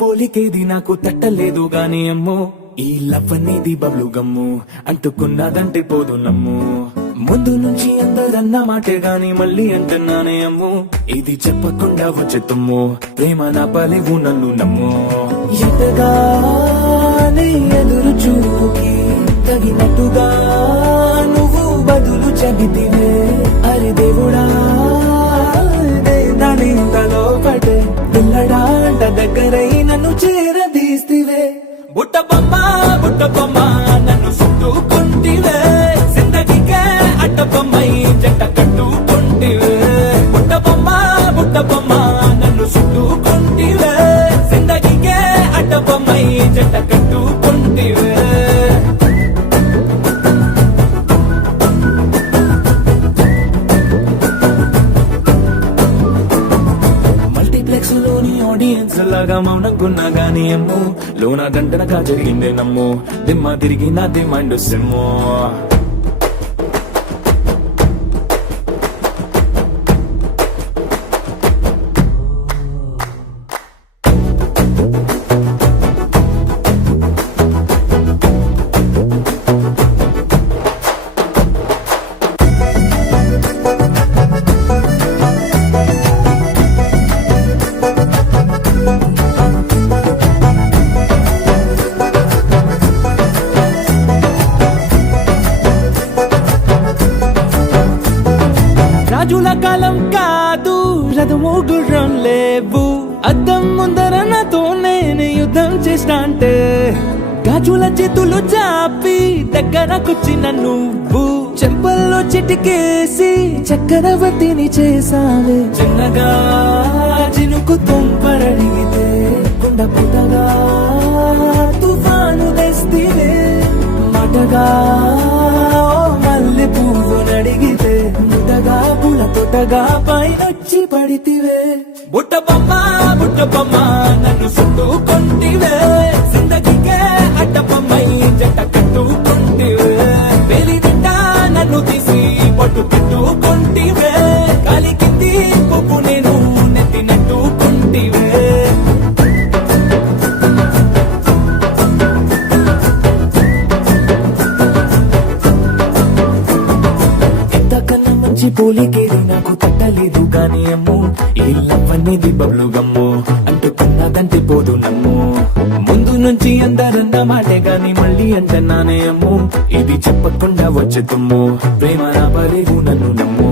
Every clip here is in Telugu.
పోలికేది నాకు తట్టలేదు గాని అమ్మో ఈ లవ్ అనేది బబ్లు గమ్ము అంటుకున్నదంటే పోదు నమ్ము ముందు నుంచి అందరన్న మాటే గాని మళ్ళీ అంటున్నానే అమ్ము ఇది చెప్పకుండా వచ్చే తుమ్ము ప్రేమ నా పలేవు నన్ను నమ్ము ఎంతగానే ఎదురు చూకి తగినట్టుగా నువ్వు బదులు చెబితివే అరే దేవుడా దాని తలో పడే పిల్లడాంట దగ్గరై నన్ను చేరదీస్తివే బుట్ట బొమ్మ నన్ను చుట్టుకుంటివే జిందగీకే అడ్డ బొమ్మై జంట కట్టుకుంటివే బుట్ట బొమ్మ నన్ను చుట్టుకుంటివే జిందగీకే అడ్డ బొమ్మై జంట కట్టుకుంటివే లోని ఆడియన్స్ లాగా మౌనంకున్నా గానీ అమ్ము లోన గంటనగా జరిగిందే నమ్ము దిమ్మ తిరిగి నా దిమ్మండు సిమ్ము రాజుల కాలం కాదు రథము గుర్రం లేవు అద్దం ముందర నాతో నేను యుద్ధం చేస్తా అంటే గాజుల చేతులు చాపి దగ్గరకొచ్చిన నువ్వు చెంపల్లో చిటికేసి చక్రవర్తిని చేసావే చిన్నగా చినుకు తుంపరడిగితే కుండ పుట్టగా తుఫాను తెస్తివే మాటగా మల్లె పువ్వు నడిగితే ముద్దగా పుల తొట్టగా పైనొచ్చి పడితివే బుట్ట బొమ్మ నన్ను చుట్టుకుంటివే జిందగీకే అడ్డ బొమ్మై జంట కట్టుకుంటివే వేలి నిండా నన్ను తీసి పట్టు పెట్టుకుంటివే కాలి కింది పువ్వు నేను నెత్తినట్టుకుంటివే పోలికేది నాకు తట్టలేదు గాని అమ్ము ఈ లవ్ అనేది బబ్లు గమ్ము అంటుకున్నదంటే పోదు నమ్ము ముందు నుంచి అందరన్న మాటే గాని మళ్ళీ అంటున్నానే అమ్ము ఇది చెప్పకుండా వచ్చే తుమ్ము ప్రేమ నా పలేవు నన్ను నమ్ము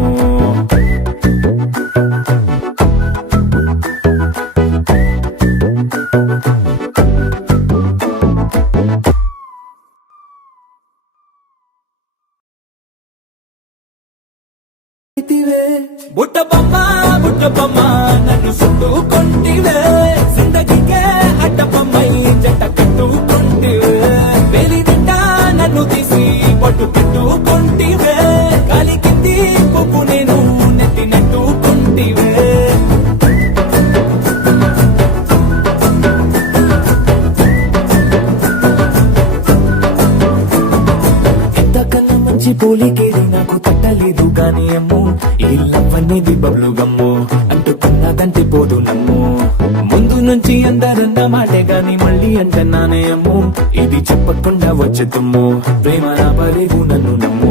బుట్ట బొమ్మ నన్ను చుట్టుకుంటివే జిందగీకే అడ్డ బొమ్మై జంట కట్టుకుంటివే వేలి నిండా నన్ను తీసి పట్టు పెట్టుకుంటివే కాలి కింది పువ్వు నేను నెత్తినట్టుకుంటివే ఎంతకన్నా మంచి పోలికేది నాకు తట్టలేదు గాని అమ్ము ఈ లవ్ అనేది బబ్లు గమ్ము అంటుకున్నదంటే పోదు నమ్ము ముందు నుంచి అందరన్న మాటే గాని మళ్ళీ అంటున్నానే అమ్ము ఇది చెప్పకుండా వచ్చే తుమ్ము ప్రేమ నా పలేవు నన్ను నమ్ము